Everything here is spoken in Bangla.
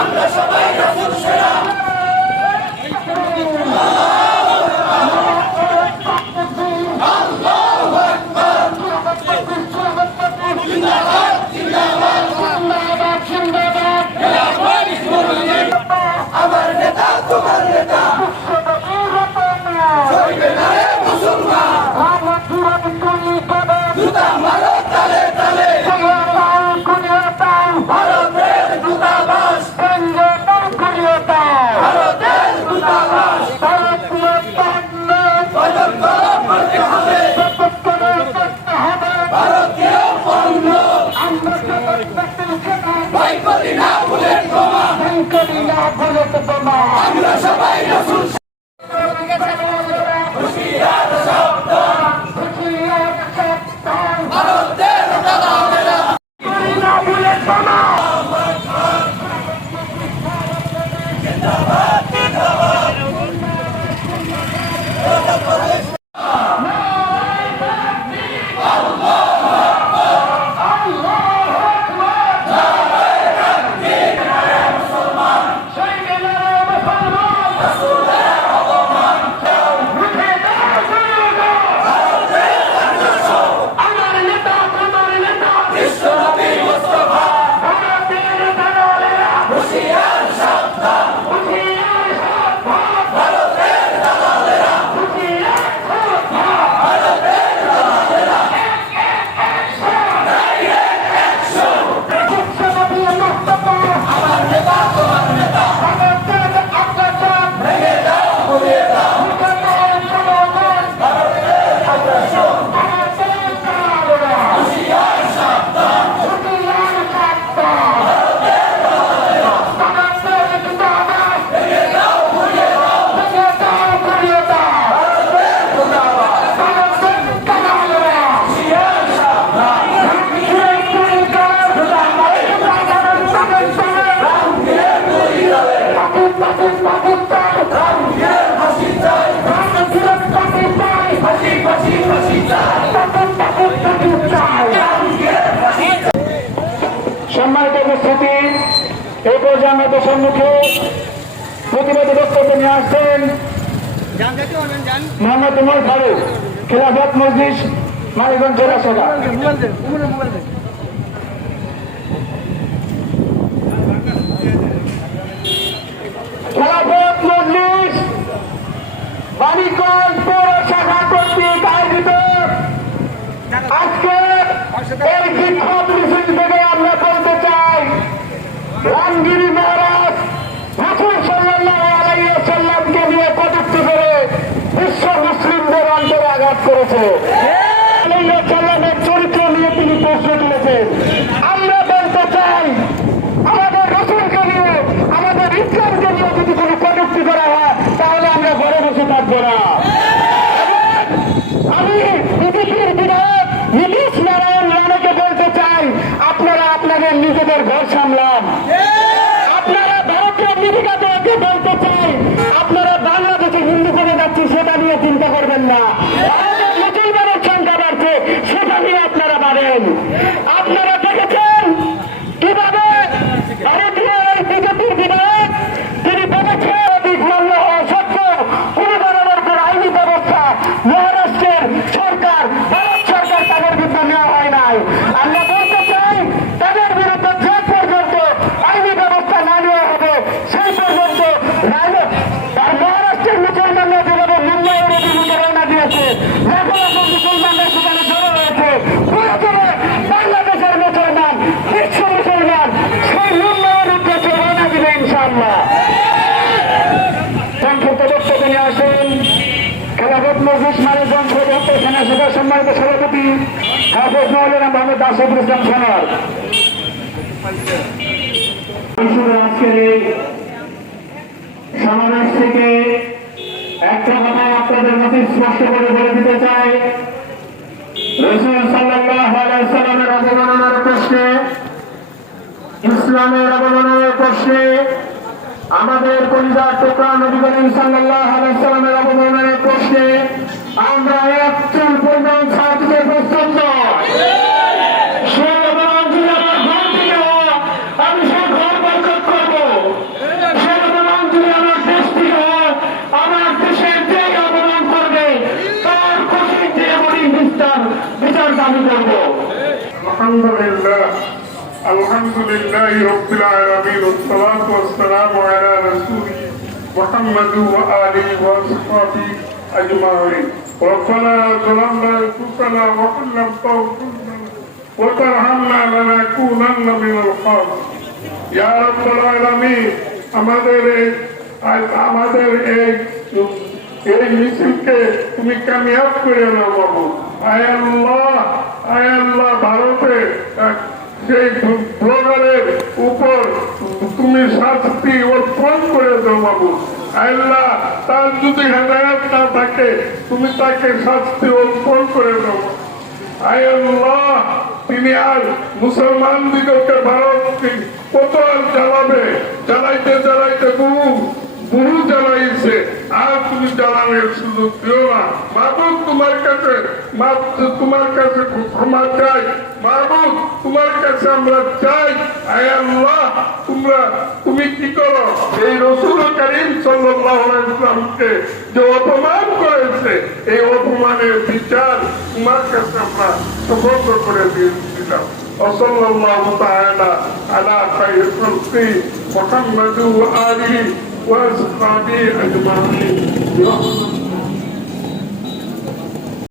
আমরা সবাই রাসূল সেরা আল্লাহু আকবার জিন্দাবাদ জিন্দাবাদ জিন্দাবাদ আমার নেতা তোমার নেতা চলবে না রে মুসলমান জুতা মারো তালে তালে ভারতের দূতাবাস ভারতের দূতাবাস সতর্ক করতে হবে ভারতীয় পণ্য ভাই করি না বুলেট বোমা আমরা সবাই রাসূল হুঁশিয়ার সাবধান ভারতের দালালেরা করি না বুলেট বোমা জিন্দাবাদ জিন্দাবাদ সম্মানিত উপস্থিতি, এই পর্যায়ে আমাদের সম্মুখে প্রতিবাদী বক্তব্য নিয়ে আসছেন মোহাম্মদ উমর ফারুক, খেলাফত মজলিস মানিকগঞ্জ জেলা শাখা। খেলাফত মজলিস মানিকগঞ্জ পৌর শাখা কর্তৃক আয়োজিত আজকে এই বিক্ষোভ মিছিল থেকে আমরা বলতে চাই, রামগিরি মহারাজ রাসূল সাল্লাল্লাহু আলাইহি ওয়াসাল্লামকে নিয়ে কটূক্তি করে বিশ্ব মুসলিমদের অন্তরে আঘাত করেছে। সাল্লামের চরিত্র নিয়ে তিনি প্রশ্ন তুলেছেন। আমরা বলতে চাই, আমাদের রাসূলকে নিয়ে, আমাদের ইসলামকে নিয়ে যদি কোনো কটূক্তি করা হয় তাহলে আমরা ঘরে বসে থাকবো না। আমি বিজেপির বিধায়ক নীতিশ নারায়ণ রানাকে বলতে চাই, আপনারা আপনাদের নিজেদের ঘর সামলান। আপনারা ভারতীয় বিধিকাকে বলতে চাই, আপনারা বাংলাদেশে হিন্দু কমে যাচ্ছে সেটা নিয়ে চিন্তা করবেন না। ভারতের মুসলমানের সংখ্যা বাড়ছে সেটা নিয়ে আপনারা পারেন। আপনারা দেখেছেন কিভাবে ভারতীয় এই বিজেপির বিধায়ক তিনি বলেছে অধিক মূল্য হওয়া সত্ত্বেও কোনো ধরনের আইনি ব্যবস্থা মহারাষ্ট্রের সরকার, ভারত সরকার তাদের বিরুদ্ধে নেওয়া হয় নাই। আমরা বলতে চাই, তাদের বিরুদ্ধে যে পর্যন্ত আইনি ব্যবস্থা না নেওয়া হবে সেই পর্যন্ত তার মহারাষ্ট্রের মুসলমানরা যেভাবে মুম্বাইয়ের অভিমুখে রওনা দিয়েছে, এখন মুসলমানরা সেখানে জড়ো রয়েছে, প্রয়োজনে বাংলাদেশের মুসলমান, বিশ্ব মুসলমান সেই মুম্বাইয়ের উদ্দেশ্যে রওনা দিবে ইনশাআল্লাহ। সংক্ষিপ্ত বক্তব্য নিয়ে আসেন খেলাফত মজলিস মানিকগঞ্জ সেনা শাখার সম্মানিত সভাপতি হাফেজ মাওলানা মোহাম্মদ আশরাফুল ইসলাম সোনার। আজকের এই সমাবেশ থেকে একটা কথা আপনাদের কাছে স্পষ্ট করে বলে দিতে চাই, রাসূল সাল্লাল্লাহু আলাইহি ওয়াসাল্লামের অবমাননার প্রশ্নে, ইসলামের অবমাননার প্রশ্নে আমাদের কলিজার টুকরা নবী করিম সাল্লাল্লাহু আলাইহি ওয়াসাল্লামের অবমাননার প্রশ্নে আমরা এক চুল পরিমাণ ছাড় দিতে প্রস্তুত নয়। সে অপমান যদি আমার ঘর থেকে হয়, আমি সে ঘর বয়কট করবো। সে অপমান যদি আমার দেশ থেকে হয়, আমার দেশের যে অপমান করবে তার কঠিন দিয়ে বলি বিচার দাবি করবো। الحمد لله رب العالمين والصلاة والسلام على رسوله محمد وآله وصحبه أجمعين. ربنا ظلمنا أنفسنا وإن لم تغفر لنا وترحمنا لنكونن من الخاسرين. يا رب العالمين আমাদের এই মিছিলকে তুমি কামিয়াব করে নাও বাবু। আয় আল্লাহ ভারতে সেই ব্লগারের উপর তুমি শাস্তি অর্পণ করে দাও বাবু। আল্লাহ তার যদি হেদায়েত না থাকে তুমি তাকে শাস্তি অর্পণ করে দাও। আয় আল্লাহ তিনি আর মুসলমান দিগকে ভারতকে কত আর জ্বালাবে, জ্বালাইতে বহু জ্বালাইছে, আর তুমি জ্বালানোর সুযোগ দিও না। মাহবুব তোমার কাছে ক্ষমা চাই। মাহবুব তোমার কাছে আমরা চাই। আয় আল্লাহ তুমি কি করো, এই রাসূল কারীম সাল্লাল্লাহু আলাইহি ওয়াসাল্লামকে যে অপমান করেছে এই অপমানের বিচার তোমার কাছে আমরা সুবর্ণ করে দিয়েছিলাম। ওয়াসাল্লাল্লাহু তাআলা আলা খায়রিল খালqi মুহাম্মাদ ওয়া আলিহি وأصحابه أجمعين.